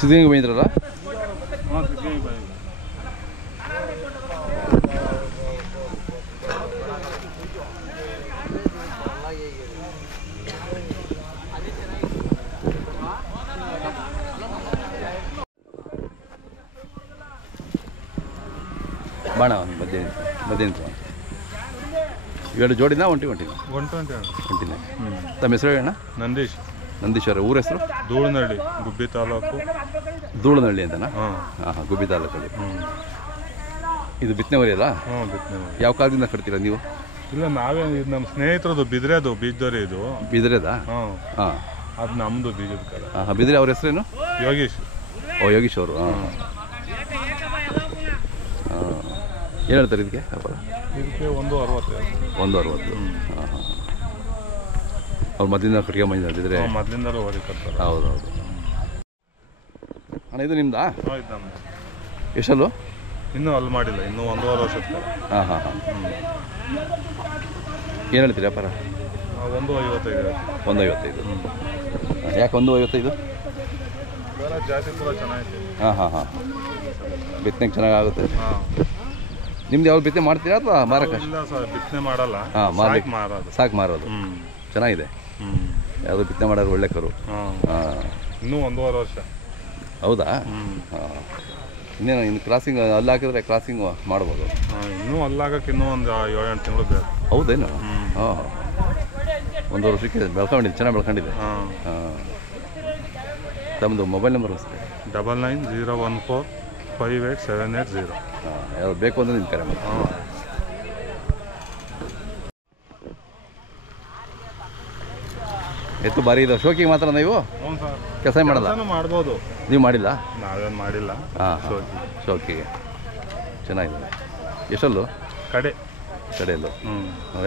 ಸಿದ್ಧಗಂಗೆ ಬಂದಿದ್ರಲ್ಲ? ಹಾಂ, ಸಿದ್ಧಗಂಗೆ ಬಂದಿದ್ದೆ. ಬಾಣ ಮಧ್ಯಾಹ್ನ ಇವೆರಡು ಜೋಡಿನ ಒಂಟಿನ ಒಂಟಿನ. ತಮ್ಮ ಹೆಸರು ಹೇಳಣ್ಣ? ನಂದೀಶ್ ಅವರ ಊರ ಹೆಸರು? ಧೂಳನಹಳ್ಳಿ, ಗುಬ್ಬಿ ತಾಲೂಕು. ಧೂಳನಹಳ್ಳಿ ಅಂತನಾ? ಹಾಂ ಹಾಂ, ಗುಬ್ಬಿ ತಾಲೂಕಲ್ಲಿ. ಇದು ಬಿತ್ತನೆವರಿ ಅಲ್ಲ? ಹಾಂ, ಬಿತ್ತನೆವರಿ. ಯಾವ ಕಾಲದಿಂದ ಕಟ್ತೀರಾ ನೀವು? ಇಲ್ಲ, ನಾವೇ ಇದು ನಮ್ಮ ಸ್ನೇಹಿತರದು ಬಿದ್ರೆದು ಬೀಜದವರಿ. ಇದು ಬಿದ್ರೆದಾ? ಹಾಂ ಹಾಂ, ಅದು ನಮ್ಮದು ಬೀಜದ ಕಡೆ. ಹಾಂ, ಬಿದ್ರೆ ಅವ್ರ ಹೆಸರೇನು? ಯೋಗೀಶ್. ಓ, ಯೋಗೀಶ್ ಅವರು. ಹಾಂ ಹಾಂ. ಏನು ಹೇಳ್ತಾರೆ ಇದಕ್ಕೆ ವ್ಯಾಪಾರ? ಇದಕ್ಕೆ 1.60. 1.60. ಹಾಂ ಹಾಂ. ಅವ್ರು ಮೊದಲಿಂದ ಕಟ್ಕೊಂಬಂದಿದ್ರೆ? ಮೊದಲಿಂದಲೂ ಹೊರಗೆ ಕಟ್ತಾರೆ. ಹೌದು. ಅಣ್ಣ, ಇದು ನಿಮ್ದಾ? ಹಾಂ, ಇದು ನಮ್ಮದು. ಎಷ್ಟಲ್ಲೂ? ಇನ್ನೂ ಅಲ್ಲಿ ಮಾಡಿಲ್ಲ, ಇನ್ನೂ 1.5 ವರ್ಷದ. ಹಾಂ ಹಾಂ ಹಾಂ. ಏನು ಹೇಳ್ತೀರಿ ವ್ಯಾಪಾರ? 1.55. 1.55. ಯಾಕೆ 1.55? ಜಾತಿ ಕೂಡ ಚೆನ್ನಾಗಿದೆ. ಹಾಂ ಹಾಂ ಹಾಂ. ಬಿತ್ತನೆಗೆ ಚೆನ್ನಾಗಾಗುತ್ತೆ. ಹಾಂ. ನಿಮ್ದು ಯಾವ್ದು ಬಿತ್ತನೆ ಮಾಡ್ತೀರಾ ಅಥವಾ ಮಾರಕ್ಕೆ? ಇಲ್ಲ ಸರ್, ಬಿತ್ತನೆ ಮಾಡಲ್ಲ. ಹಾಂ, ಮಾರೋದು. ಸಾಕು ಮಾರೋದು. ಚೆನ್ನಾಗಿದೆ. ಯಾವುದು ಬಿತ್ತನೆ ಮಾಡೋರು ಒಳ್ಳೆ ಕರು. ಹಾಂ. ಇನ್ನೂ 1.5 ವರ್ಷ. ಹೌದಾ? ಹಾಂ. ಇನ್ನೇನು ಇನ್ನು ಕ್ರಾಸಿಂಗ್ ಅಲ್ಲಿ ಹಾಕಿದ್ರೆ ಕ್ರಾಸಿಂಗ್ ಮಾಡ್ಬೋದು. ಇನ್ನೂ ಅಲ್ಲಾಗಕ್ಕೆ ಇನ್ನೂ ಒಂದು 7-8 ತಿಂಗಳು ಬೇಕು. ಹೌದೇನು? ಹಾಂ. 1 ವರ್ಷಕ್ಕೆ ಬೆಳ್ಕೊಂಡಿದೆ, ಚೆನ್ನಾಗಿ ಬೆಳ್ಕೊಂಡಿದೆ. ಹಾಂ. ತಮ್ಮದು ಮೊಬೈಲ್ ನಂಬರ್? 9901458780. ಹಾಂ, ಯಾವ್ದು ಬೇಕು ಅಂದರೆ ನಿಮ್ಮ ಕರೆ ಮಾಡಿ. ಹಾಂ. ಎತ್ತು ಭಾರಿ ಇದಾವೆ. ಶೋಕಿಗೆ ಮಾತ್ರ ನೀವು ಹ್ಞೂ ಸರ್. ಕೆಲಸ ಮಾಡಲ್ಲ? ಮಾಡ್ಬೋದು. ನೀವು ಮಾಡಿಲ್ಲ? ನಾವೇನು ಮಾಡಿಲ್ಲ. ಹಾಂ, ಶೋಕಿಗೆ ಚೆನ್ನಾಗಿದೆ. ಎಷ್ಟಲ್ಲೂ? ಕಡೆಯಲ್ಲೂ.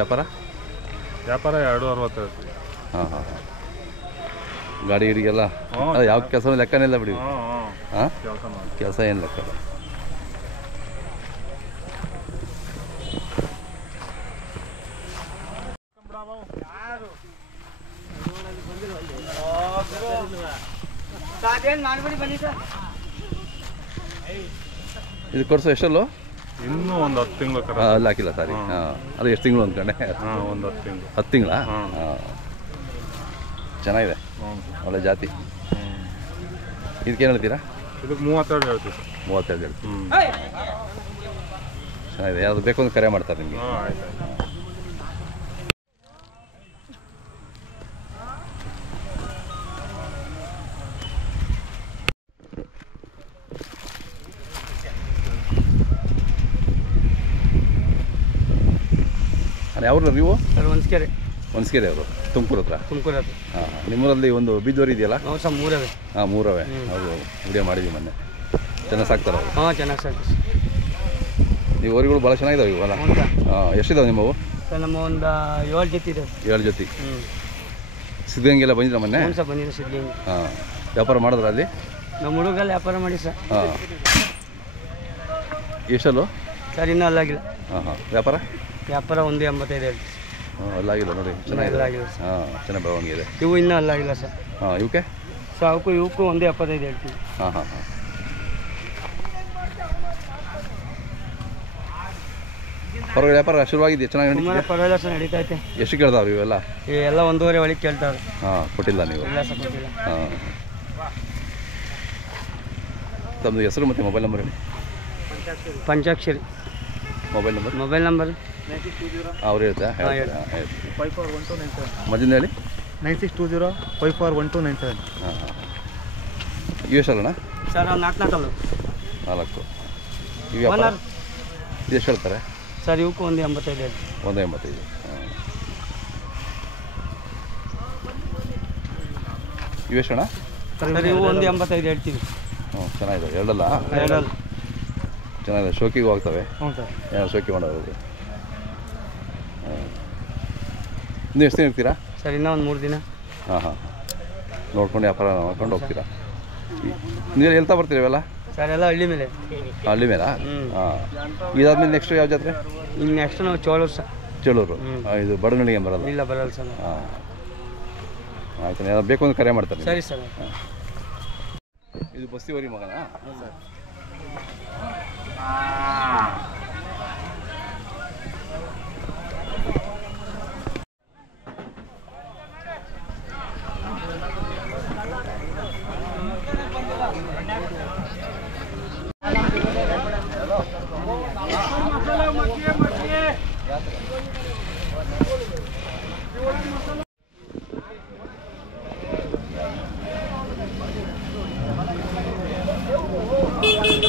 ವ್ಯಾಪಾರ 2.60. ಹಾಂ ಹಾಂ ಹಾಂ. ಗಾಡಿ ಗಿಡಿಗೆಲ್ಲ ಯಾವ ಕೆಲಸ ಲೆಕ್ಕನೇ ಇಲ್ಲ ಬಿಡಿ. ಹಾಂ, ಕೆಲಸ ಏನು ಲೆಕ್ಕ ಇಲ್ಲ. ಇದು ಕೊಡ್ಸೋ ಎಷ್ಟಲ್ಲೂ? ಇನ್ನೂ ಒಂದು 10 ತಿಂಗಳು. ಅಲ್ಲಿ ಹಾಕಿಲ್ಲ, ಸಾರಿ. ಹಾಂ, ಅದು ಎಷ್ಟು ತಿಂಗಳು ಅಂದ್ಕೊಂಡೆ? ಹಾಂ, ಒಂದು 10 ತಿಂಗಳು. 10 ತಿಂಗಳಾ? ಹಾಂ. ಚೆನ್ನಾಗಿದೆ, ಒಳ್ಳೆ ಜಾತಿ. ಇದಕ್ಕೇನು ಹೇಳ್ತೀರಾ? ಇದಕ್ಕೆ 32 ಹೇಳ್ತೀವಿ ಸರ್. 32 ಹೇಳ್ತೀವಿ. ಚೆನ್ನಾಗಿದೆ. ಯಾವುದು ಬೇಕು ಅಂತ ಕರೆ ಮಾಡ್ತಾರೆ ನಿಮಗೆ? ಹಾಂ, ಆಯ್ತು. ಯಾವ್ರು ನೀವು? ಹೊನ್ಸ್ಕೆರೆ ಅವರು, ತುಮಕೂರು ಹತ್ರ. ಹಾಂ, ನಿಮ್ಮೂರಲ್ಲಿ ಒಂದು ಬೀಜವರಿ ಇದೆಯಲ್ಲ? ಹಾಂ, 3 ಹಾಂ, 3 ಅವರು ವಿಡಿಯೋ ಮಾಡಿದ್ವಿ ಮೊನ್ನೆ. ಚೆನ್ನಾಗಿ ಸಾಕ್ತಾರೆ ಅವರು? ಹಾಂ, ಚೆನ್ನಾಗಿ ಸಾಕ್ತಾರೆ. ನೀವು ವರಿಗಳು ಭಾಳ ಚೆನ್ನಾಗಿದ್ದಾವೆ ಇವಲ್ಲ? ಹಾಂ, ಎಷ್ಟಿದಾವೆ ನಿಮ್ಮವು? ಸರ್, ನಮ್ಮ ಒಂದು 7 ಜೊತೆ ಇದೆ. 7 ಜೊತೆ. ಸಿದ್ಧಗಂಗೆಲ್ಲ ಬಂದಿಲ್ಲ ಮೊನ್ನೆ? ಬಂದಿದೆ ಸಿದ್ಧಗಂಗೆ. ಹಾಂ, ವ್ಯಾಪಾರ ಮಾಡಿದ್ರ ಅಲ್ಲಿ? ನಮ್ಮ ಹುಡುಗಲ್ಲಿ ವ್ಯಾಪಾರ ಮಾಡಿ ಸರ್. ಹಾಂ, ಎಷ್ಟಲ್ಲೂ? ಸರ್, ಇನ್ನೂ ಅಲ್ಲಾಗಿಲ್ಲ. ಹಾಂ ಹಾಂ. ವ್ಯಾಪಾರ 1.85 ಹೇಳ್ತೀವಿ. ಹಾಂ, ಅಲ್ಲಾಗಿಲ್ಲ ನೋಡಿ, ಚೆನ್ನಾಗಿದೆ. ಹಾಂ, ಚೆನ್ನಾಗಿ ಬೆಳವಣಿಗೆ ಇದೆ. ಇವು ಇನ್ನೂ ಅಲ್ಲಾಗಿಲ್ಲ ಸರ್. ಹಾಂ, ಇವಕ್ಕೆ? ಸೊ ಇವಕ್ಕೂ 1.75 ಹೇಳ್ತೀವಿ. ಹಾಂ ಹಾಂ ಹಾಂ. ಪರವಾಗಿಲ್ಲ, ವ್ಯಾಪಾರ ಶುರುವಾಗಿದೆಯಾ? ಚೆನ್ನಾಗಿ ಪರವಾಗಿಲ್ಲ ಸರ್, ನಡೀತೈತೆ. ಎಷ್ಟು ಕೇಳ್ತಾವ್ರಿ ಇವೆಲ್ಲ? ಎಲ್ಲ 1.5 ಒಳಗೆ ಕೇಳ್ತಾವ್ರೆ. ಹಾಂ, ಕೊಟ್ಟಿಲ್ಲ ನೀವು? ಇಲ್ಲ ಸರ್, ಕೊಟ್ಟಿಲ್ಲ. ಹಾಂ. ತಮ್ಮದು ಹೆಸರು ಮತ್ತು ಮೊಬೈಲ್ ನಂಬರ್ ಹೇಳಿ. ಪಂಚಾಕ್ಷರಿ ಮೊಬೈಲ್ ನಂಬರ್? ಅವ್ರು ಹೇಳ್ತಾ? ಮೊದಲಿಂದ ಹೇಳಿ. 9620541297. ಹಾಂ ಹಾಂ. ಇವು ಎಷ್ಟಲ್ಲಣ್ಣ? ಸರ್, ನಾವು 4 ಇವು ವ್ಯಾಪಾರ ಇದು ಎಷ್ಟು ಹೇಳ್ತಾರೆ? ಸರ್, ಇವಕ್ಕೂ 1.85 ಹೇಳ್ತೀವಿ. 1.85. ಹಾಂ. ಇವು ಎಷ್ಟಣ್ಣ? ಸರ್, ಇವು 1.85 ಹೇಳ್ತೀವಿ. ಹ್ಞೂ, ಚೆನ್ನಾಗಿದೆ. ಎರಡಲ್ಲ? ಚೆನ್ನಾಗಿದೆ. ಶೋಕಿಗೂ ಆಗ್ತವೆ? ಹ್ಞೂ ಸರ್. ಏನು ಶೋಕಿ ಮಾಡೋದು? ಹಾಂ. ಇನ್ನೂ ಎಷ್ಟು ದಿನ ಇರ್ತೀರಾ? ಸರ್, ಇನ್ನೂ ಒಂದು 3 ದಿನ. ಹಾಂ ಹಾಂ. ನೋಡ್ಕೊಂಡು ವ್ಯಾಪಾರ ಮಾಡ್ಕೊಂಡು ಹೋಗ್ತೀರಾ? ನೀವು ಹೇಳ್ತಾ ಬರ್ತೀರಿ ಇವೆಲ್ಲ? ಸರ್, ಎಲ್ಲ ಹಳ್ಳಿ ಮೇಲೆ. ಹಳ್ಳಿ ಮೇಲಾ? ಹಾಂ. ಇದಾದ್ಮೇಲೆ ನೆಕ್ಸ್ಟ್ ಯಾವ ಜಾತ್ರೆ? ಇನ್ನು ನೆಕ್ಸ್ಟ್ ನಾವು ಚೇಳೂರು. ಇದು ಬಡಗಣಿಗೆ ಬರಲ್ಲ? ಇಲ್ಲ, ಬರಲ್ಲ ಸರ್. ಹಾಂ, ಆಯ್ತು. ಏನಾದ್ರು ಬೇಕು ಅಂತ ಕರೆ ಮಾಡ್ತಾರೆ? ಸರಿ ಸರ್. ಹಾಂ. ಇದು ಬಸ್ತಿ ವರಿ ಮಗನಾ?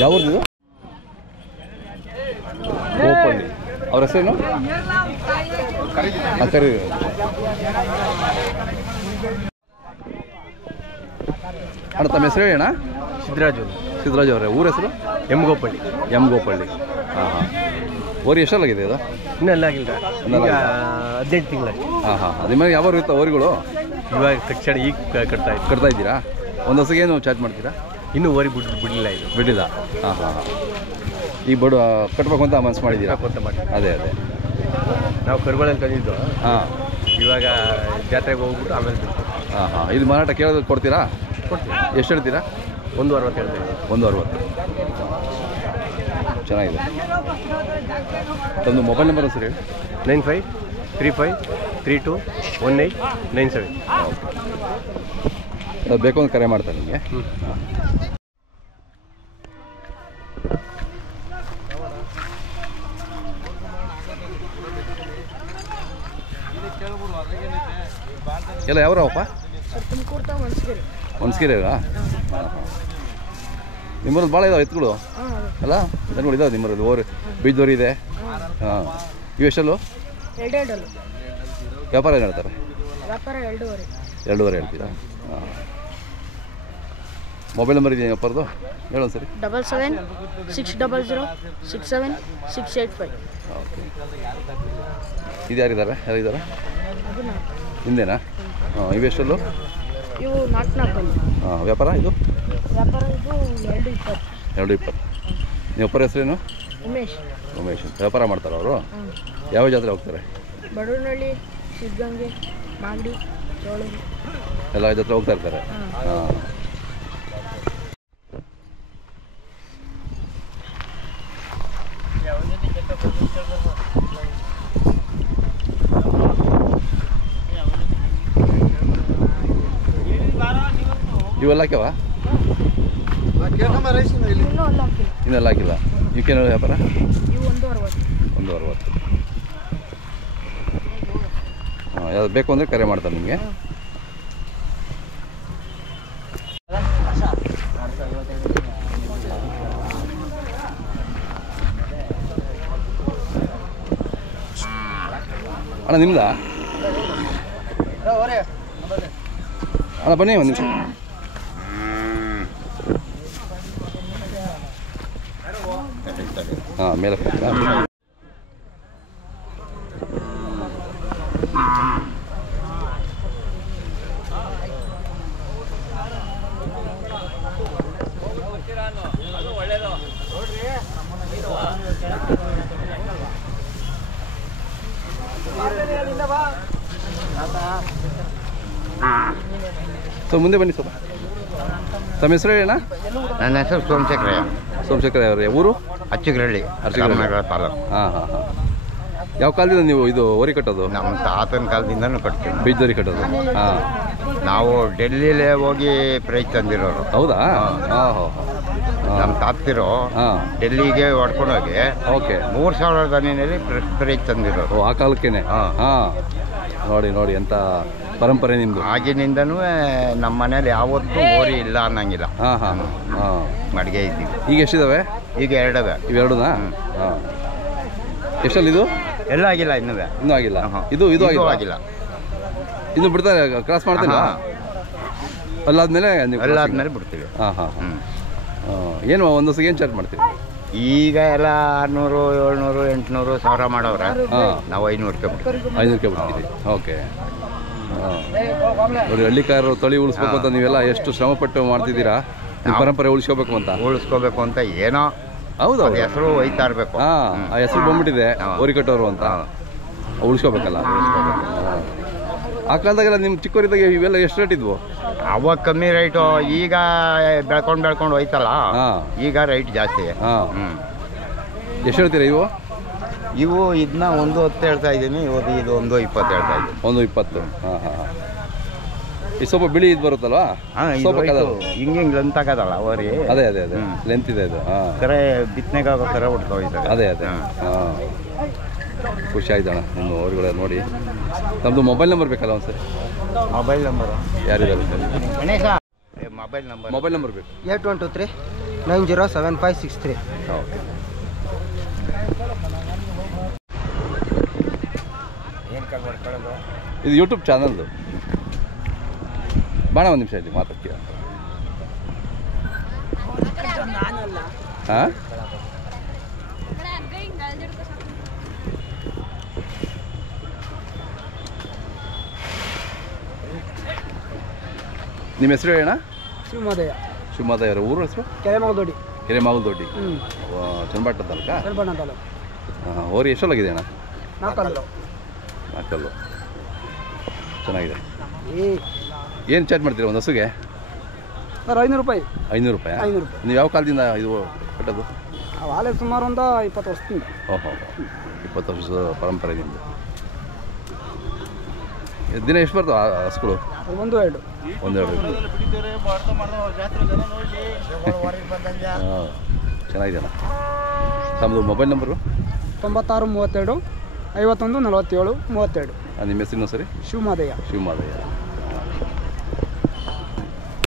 ಯಾವ್ದು ಗೋಪಳ್ಳಿ ಅವ್ರ ಹೆಸರೇನು? ಕರಿ ಅಣ್ಣ ತಮ್ಮ ಹೆಸರು ಹೇಳಿ ಅಣ್ಣ. ಸಿದ್ದರಾಜು ಅವರೇ. ಊರ ಹೆಸರು? ಎಮ್ ಗೋಪಳ್ಳಿ. ಹಾಂ ಹಾಂ. ಓರಿ ಎಷ್ಟಲ್ಲಾಗಿದೆ ಅದು? ಇನ್ನೆಲ್ಲ ಆಗಿಲ್ಲ, 18 ತಿಂಗಳು. ಹಾಂ ಹಾಂ. ನಿಮ್ಮ ಯಾವ ಇರ್ತಾವೆ ಓರಿಗಳು? ಇವಾಗ ತಕ್ಷಣ ಈಗ ಕಟ್ತಾ ಇದ್ದೀರಾ? ಒಂದು ಹಸಿಗೆ ಏನು ಚಾರ್ಜ್ ಮಾಡ್ತೀರಾ? ಇನ್ನೂ ಓರಿ ಬಿಡಲಿಲ್ಲ, ಇದು ಬಿಟ್ಟಿಲ್ಲ. ಹಾಂ ಹಾಂ ಹಾಂ. ಈಗ ಬಡು ಕಟ್ಬೇಕು ಅಂತ ಮನಸ್ಸು ಮಾಡಿದ್ದೀರಾ? ಮಾಡಿ. ಅದೇ ನಾವು ಕರುಗಳಲ್ಲಿ ತಂದಿದ್ದು. ಹಾಂ. ಇವಾಗ ಜಾತ್ರೆಗೆ ಹೋಗ್ಬಿಟ್ಟು ಆಮೇಲೆ ಬಿಟ್ಟು. ಹಾಂ ಹಾಂ. ಇದು ಮಾರಾಟ ಕೇಳೋದು ಕೊಡ್ತೀರಾ? ಕೊಡ್ತೀವಿ. ಎಷ್ಟು ಹೇಳ್ತೀರಾ? 160 ಹೇಳ್ತೀವಿ. 160. ಚೆನ್ನಾಗಿದೆ. ತಮ್ಮದು ಮೊಬೈಲ್ ನಂಬರ್ ಸರ್ ಹೇಳಿ. 9535321897. ಅದು ಬೇಕು ಅಂತ ಕರೆ ಮಾಡ್ತಾರೆ ನಿಮಗೆ. ಎಲ್ಲ ಯಾವ್ರವಪ್ಪ? ಒನ್ಸ್ಗಿರಿರಾ? ಹಾಂ ಹಾಂ. ನಿಮ್ಮೂರಲ್ಲಿ ಭಾಳ ಇದಾವೆ ಎತ್ತುಗಳು ಅಲ್ಲ? ದನಗಳು ಇದಾವೆ ನಿಮ್ಮೂರಲ್ಲಿ? ಓರಿ ಬೀಜದೋರಿ ಇದೆ. ಹಾಂ. ಇವು ಎಷ್ಟಲ್ಲೂ? 2 ವ್ಯಾಪಾರ ಏನು ಹೇಳ್ತಾರೆ? ವ್ಯಾಪಾರ 2.5. 2.5 ಹೇಳ್ತೀರಾ? ಹಾಂ. ಮೊಬೈಲ್ ನಂಬರ್ ಇದೆಯಾ ವ್ಯಾಪಾರದ್ದು? ಹೇಳೋದು ಸರಿ. 7760067685. ಓಕೆ. ಇದು ಯಾರಿದ್ದಾರೆ? ಯಾರಿದ್ದಾರೆ ಹಿಂದೆನಾ? ಹಾಂ. ಇವೆಷ್ಟಲ್ಲೂ? ಇವು 4 ಹಾಂ. ವ್ಯಾಪಾರ ಇದು? ವ್ಯಾಪಾರ ಇದು 2.20. 2.20. ನೀವು ಒಬ್ಬರ ಹೆಸರೇನು? ಉಮೇಶ್. ವ್ಯಾಪಾರ ಮಾಡ್ತಾರೆ ಅವರು? ಯಾವ ಜಾತ್ರೆ ಹೋಗ್ತಾರೆ? ಬಡವನಹಳ್ಳಿ, ಸಿದ್ಧಗಂಗೆ, ಮಾಗಡಿ, ಚೋಳೂರು ಎಲ್ಲ ಜಾತ್ರೆ ಹೋಗ್ತಾ ಇರ್ತಾರೆ. ಹಾಂ. ಇವೆಲ್ಲ ಹಾಕ್ಯವ? ಇನ್ನೂ ಅಲ್ಲ ಹಾಕಿಲ್ಲ. ಇನ್ನೆಲ್ಲ ಹಾಕಿಲ್ಲ. ಇವಕ್ಕೇನು ವ್ಯಾಪಾರ? ಇವು 160. 160. ಹಾಂ. ಯಾವ್ದು ಬೇಕು ಅಂದರೆ ಕರೆ ಮಾಡ್ತಾರೆ ನಿಮಗೆ. ಅಣ್ಣ ನಿಮ್ದಾ? ಅಣ್ಣ ಬನ್ನಿ ಒಂದು ನಿಮಿಷ. ಹಾಂ. ಮೇಲೆ ಸೊ ಮುಂದೆ ಬನ್ನಿ ಸ್ವಲ್ಪ. ತಮ್ಮ ಹೆಸರು ಹೇಳಣ್ಣ. ನನ್ನ ಹೆಸರು ಸೋಮಶೇಖರ ಅವರೇ. ಊರು? ಅಚ್ಚಿಗರಳ್ಳಿ, ರಾಮನಗರ ತಾಲೂಕು. ಹಾಂ ಹಾಂ ಹಾಂ. ಯಾವ ಕಾಲದಿಂದ ನೀವು ಇದು ಓರಿ ಕಟ್ಟೋದು? ನಮ್ಮ ತಾತನ ಕಾಲದಿಂದನೂ ಕಟ್ತೀವಿ. ಬೀಜದೋರಿ ಕಟ್ಟೋದು? ಹಾಂ. ನಾವು ಡೆಲ್ಲಿಲೇ ಹೋಗಿ ಪ್ರೈಸ್ ತಂದಿರೋರು. ಹೌದಾ? ಹಾಂ ಹಾಂ ಹಾಂ. ನಮ್ಮ ತಾತಿರು ಹಾಂ. ಡೆಲ್ಲಿಗೆ ಹೊಡ್ಕೊಂಡೋಗಿ ಓಕೆ. 3000 ದನಿನಲ್ಲಿ ಪ್ರೈಸ್ ತಂದಿರೋರು. ಓ, ಆ ಕಾಲಕ್ಕೇನೆ? ಹಾಂ. ಹಾಂ. ನೋಡಿ ಎಂಥ ಪರಂಪರೆ ನಿಮ್ಮದು. ಆಗಿನಿಂದನೂ ನಮ್ಮ ಮನೇಲಿ ಯಾವತ್ತೂ ಓರಿ ಇಲ್ಲ ಅನ್ನಂಗಿಲ್ಲ. ಹಾಂ ಹಾಂ ಹಾಂ. ಮಡಿಗೆ ಇದ್ದೀವಿ. ಈಗ ಎಷ್ಟಿದ್ದಾವೆ? ಈಗ 2 ಇವೆರಡುನಾ? ಹಾಂ. ಎಷ್ಟಲ್ಲಿ ಇದು? ಎಲ್ಲ ಆಗಿಲ್ಲ ಇನ್ನೂ ಆಗಿಲ್ಲ. ಹಾಂ. ಇದು ಆಗಿಲ್ಲ. ಇನ್ನು ಬಿಡ್ತಾರೆ? ಕ್ರಾಸ್ ಮಾಡ್ತಿಲ್ಲ? ಅಲ್ಲಾದ್ಮೇಲೆ ನೀವು ಎಲ್ಲಾದ್ಮೇಲೆ ಬಿಡ್ತೀವಿ. ಹಾಂ ಹಾಂ ಹ್ಞೂ. ಏನು ಒಂದು ಹೊಸಿಗೆ ಏನು ಚಾರ್ಜ್ ಮಾಡ್ತೀವಿ? ಈಗ ಎಲ್ಲ 600, 700, 800, 1000 ಮಾಡವ್ರೆ. ಹಾಂ. ನಾವು 500 ಬಿಡ್ತೀವಿ. 500 ಬಿಡ್ತೀವಿ. ಓಕೆ. ಹಾಂ. ನೋಡಿ, ಹಳ್ಳಿಕಾರರು ತಳಿ ಉಳಿಸ್ಬೇಕು ಅಂತ ನೀವೆಲ್ಲ ಎಷ್ಟು ಶ್ರಮಪಟ್ಟು ಮಾಡ್ತಿದ್ದೀರಾ, ನಿಮ್ಮ ಪರಂಪರೆ ಉಳಿಸ್ಕೋಬೇಕು ಅಂತ. ಉಳಿಸ್ಕೋಬೇಕು ಅಂತ ಏನೋ ಹೌದು, ಹೆಸರು ಒಯ್ತಾ ಇರಬೇಕು. ಹಾಂ. ಆ ಹೆಸರು ಬಂದ್ಬಿಟ್ಟಿದೆ ಓರಿ ಕಟ್ಟೋರು ಅಂತ. ಉಳಿಸ್ಕೋಬೇಕಲ್ಲ. ಆ ಕಾಲದಾಗೆಲ್ಲ ನಿಮ್ಮ ಚಿಕ್ಕವರಿದ್ದಾಗ ಇವೆಲ್ಲ ಎಷ್ಟು ರೇಟ್ ಇದ್ವು? ಅವಾಗ ಕಮ್ಮಿ ರೈಟು, ಈಗ ಬೆಳ್ಕೊಂಡು ಹೋಯ್ತಲ್ಲ, ಹಾಂ ಈಗ ರೈಟ್ ಜಾಸ್ತಿ. ಹಾಂ ಎಷ್ಟು ಹೇಳ್ತೀರಾ ಇವು? ಇವು ಇದನ್ನ 1.10 ಹೇಳ್ತಾ ಇದ್ದೀನಿ, ಇದು 1.20 ಹೇಳ್ತಾ ಇದ್ದೀನಿ. 1.20. ಹಾಂ ಹಾಂ ಹಾಂ. ಈ ಸ್ವಲ್ಪ ಬಿಳಿ ಇದು ಬರುತ್ತಲ್ವಾ? ಸ್ವಲ್ಪ ಕಲರ್ ಹಿಂಗೆ ಲೆಂತ್ ಆಗೋದಲ್ಲ ಅವರಿ. ಅದೇ ಅದೇ ಅದೇ ಲೆಂತ್ ಇದೆ ಇದು. ಹಾಂ ಕರೆ ಬಿತ್ತನೆಗಾಗೋ ಕರೆ ಹೊಡ್ಕೋಯ್ತಾರೆ. ಅದೇ ಅದೇ ಹಾಂ. ಖುಷಿ ಆಯ್ತಣ್ಣ ನಿಮ್ಮ ಊರುಗಳೆಲ್ಲ ನೋಡಿ. ನಮ್ಮದು ಮೊಬೈಲ್ ನಂಬರ್ ಬೇಕಲ್ಲ ಒಂದು ಸರಿ? ಮೊಬೈಲ್ ನಂಬರು ಯಾರಿದ್ದಾರೆ ಸರ್? ಗಣೇಶ ಮೊಬೈಲ್ ನಂಬರ್ ಬೇಕು. 8123 907563. ಓಕೆ. ಇದು ಯೂಟ್ಯೂಬ್ ಚಾನಲ್ದು. ಬಾಣ ಒಂದು ನಿಮಿಷ ಇಲ್ಲಿ ಮಾತಾಡ್ತೀಯ. ಹಾಂ ನಿಮ್ಮ ಹೆಸರು ಹೇಳೋಣ? ಶಿವಮೊಗ್ಗ. ಶಿವಮೊಗ್ಗ ಅವರ ಊರು ಹೆಸರು? ಕೆರೆಮಗದೊಡ್ಡಿ. ಕೆರೆಮಾಗಲದೊಡ್ಡಿ. ಚನ್ನಪಟ್ಟ ತಾಲೂಕ? ಚನ್ನಪಟ್ಟಣ ತಾಲೂಕು. ಹಾಂ. ಓರಿ ಎಷ್ಟೊಲ್ಲಾಗಿದೆ ಅಣ್ಣ? 4 4 ಚೆನ್ನಾಗಿದೆ. ಏನು ಚಾರ್ಜ್ ಮಾಡ್ತೀರಾ ಒಂದು ಹಸುಗೆ? ಸರ್ 500 ರೂಪಾಯಿ. 500 ರೂಪಾಯಿ? 500 ರೂಪಾಯಿ. ನೀವು ಯಾವ ಕಾಲದಿಂದ ಇದು ಕಟ್ಟೋದು? ಅವಾಗಲೇ ಸುಮಾರು ಒಂದು 20 ವರ್ಷದಿಂದ. ಓಹೋ 20 ವರ್ಷದ ಪರಂಪರೆ ನಿಮ್ಮದು. ದಿನ ಎಷ್ಟು ಬರ್ತಾವೆ ಹಸುಗಳು? 1-2. 1-2. ಹಾಂ ಚೆನ್ನಾಗಿದೆ ಅಣ್ಣ. ತಮ್ಮದು ಮೊಬೈಲ್ ನಂಬರು? 96 32 51 47 32. ನಿಮ್ಮ ಹೆಸರಿನ ಸರಿ? ಶಿವಮೊಗ್ಗ. ಶಿವಮೊಗ್ಗ.